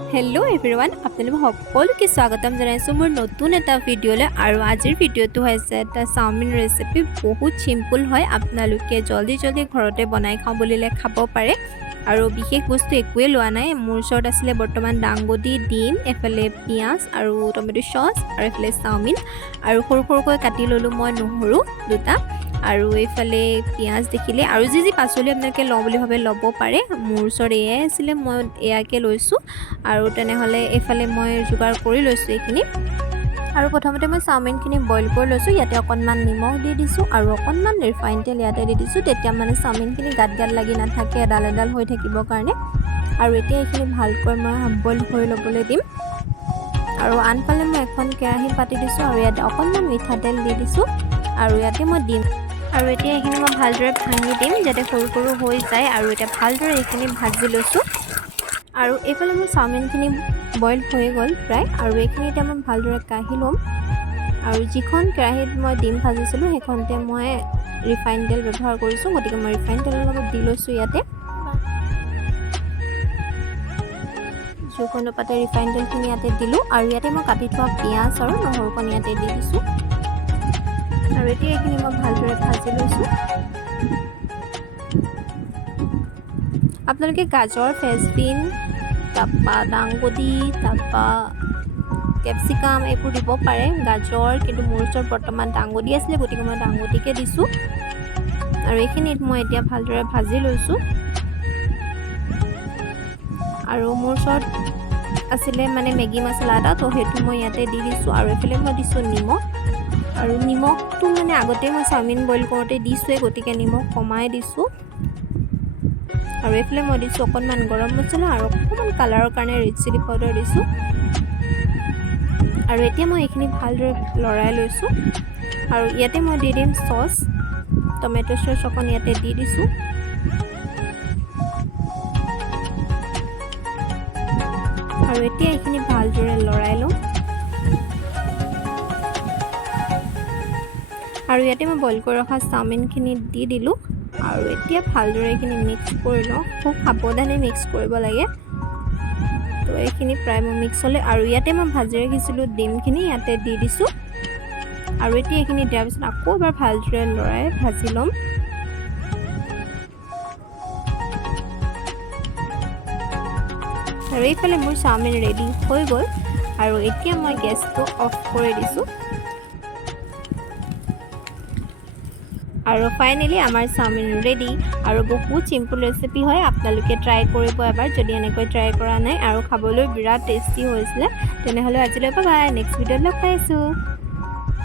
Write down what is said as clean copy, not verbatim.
hello everyone আপোনালোক সকলোকে স্বাগতম জনাইছো মোৰ নতুন এটা ভিডিঅ'লৈ আৰু আজিৰ ভিডিঅ'টো হৈছে এটা চাওমিন ৰেচিপি বহুত সিম্পল হয় আপোনালোকে জলদি ঘৰতে বনাই খাও বুলিলে খাব পাৰে আৰু বিশেষ বস্তু একোৱে লোৱা নাই মোৰ ওচৰত আছিল বৰ্তমান ডাংবডি ডিম এফালে পিয়াজ আৰু টমেটো সস আৰু এফালে চাওমিন আৰু সৰুকৈ কাটি ললো মই নহৰু দুটা আৰু এইফালে পিয়াজ দেখিলে আৰু যি পাচলি আপোনালোকে লওঁ বুলি ভাবে ল'ব পাৰে মোৰ ওচৰত এয়াই আছিল মই এয়াকে লৈছো আৰু তেনেহলে এফালে মই যোগাৰ কৰি লৈছো এইখিনি আৰু প্ৰথমতে মই চাওমিনখিনি বইল কৰি লৈছো ইয়াতে অকনমান নিমখ দি দিছো আৰু অকনমান ৰিফাইন তেল ইয়াতে দি দিছো তেতিয়া মানে চাওমিনখিনি গাত লাগি নাথাকে এডাল হৈ থাকিবৰ কাৰণে আৰু এতিয়া এইখিনি ভালকৈ মই বইল হৈ ল'বলৈ দিম আৰু আনফালে মই এখন কেৰাহী পাতি দিছো আৰু ইয়াতে অকনমান মিঠাতেল দি দিছো আৰু ইয়াতে মই দিম আৰু এতিয়া এইখিনি মই ভালদৰে ভাঙি দিম যাতে সৰু হৈ যায় আৰু এটা ভালদৰে এইখিনি ভাজি লৈছো আৰু এইফালে মোৰ চাওমিনখিনি বইল হৈ গ'ল প্ৰায় আৰু এইখিনি এতিয়া মই ভালদৰে কাঢ়ি ল'ম আৰু যিখন কেৰাহীত মই ডিম ভাজিছিলোঁ সেইখনতে মই ৰিফাইন তেল ব্যৱহাৰ কৰিছোঁ গতিকে মই ৰিফাইন তেলৰ লগত দি লৈছোঁ ইয়াতে জোখৰ পাতে ৰিফাইন তেলখিনি ইয়াতে দিলোঁ আৰু ইয়াতে মই কাটি থোৱা পিঁয়াজ আৰু নহৰুকণ ইয়াতে দি দিছোঁ আৰু এতিয়া এইখিনি মই ভালদৰে ভাজি লৈছোঁ আপোনালোকে গাজৰ ফ্ৰেঞ্চবিন তাপা ডাংবডি তাপা কেপচিকাম এইবোৰ দিব পাৰে গাজৰ কিন্তু মোৰ ওচৰত বৰ্তমান ডাংবডি আছিলে গতিকে মই ডাংবডিকে দিছোঁ আৰু এইখিনিত মই এতিয়া ভালদৰে ভাজি লৈছোঁ আৰু মোৰ ওচৰত আছিলে মানে মেগী মছলা এটা তো সেইটো মই ইয়াতে দি দিছোঁ আৰু এইফালে মই দিছোঁ নিমখ আৰু নিমখটো মানে আগতে মই চাওমিন বইল কৰোঁতে দিছোঁৱে গতিকে নিমখ কমাই দিছোঁ আৰু এইফালে মই দিছোঁ অকণমান গৰম মছলা আৰু অকণমান কালাৰৰ কাৰণে ৰেড চিলি পাউডাৰ দিছোঁ আৰু এতিয়া মই এইখিনি ভালদৰে লৰাই লৈছোঁ আৰু ইয়াতে মই দি দিম চচ টমেটো চচ অকণ ইয়াতে দি দিছোঁ আৰু এতিয়া এইখিনি ভালদৰে লৰাই লওঁ আৰু ইয়াতে মই বইল কৰি ৰখা চাওমিনখিনি দি দিলোঁ আৰু এতিয়া ভালদৰে এইখিনি মিক্স কৰি লওঁ খুব সাৱধানে মিক্স কৰিব লাগে তো এইখিনি প্ৰায় মই মিক্স হ'লে আৰু ইয়াতে মই ভাজি ৰাখিছিলোঁ ডিমখিনি ইয়াতে দি দিছোঁ আৰু এতিয়া এইখিনি দিয়াৰ পিছত আকৌ এবাৰ ভালদৰে লৰাই ভাজি ল'ম আৰু এইফালে মোৰ চাওমিন ৰেডি হৈ গ'ল আৰু এতিয়া মই গেছটো অফ কৰি দিছোঁ আৰু ফাইনেলি আমাৰ চাওমিন ৰেডি আৰু বহুত সিম্পল ৰেচিপি হয় আপোনালোকে ট্ৰাই কৰিব এবাৰ যদি এনেকৈ ট্ৰাই কৰা নাই আৰু খাবলৈ বিৰাট টেষ্টি হৈছিলে তেনেহ'লে আজিলৈ বাই নেক্সট ভিডিঅ'ত লগ পাইছোঁ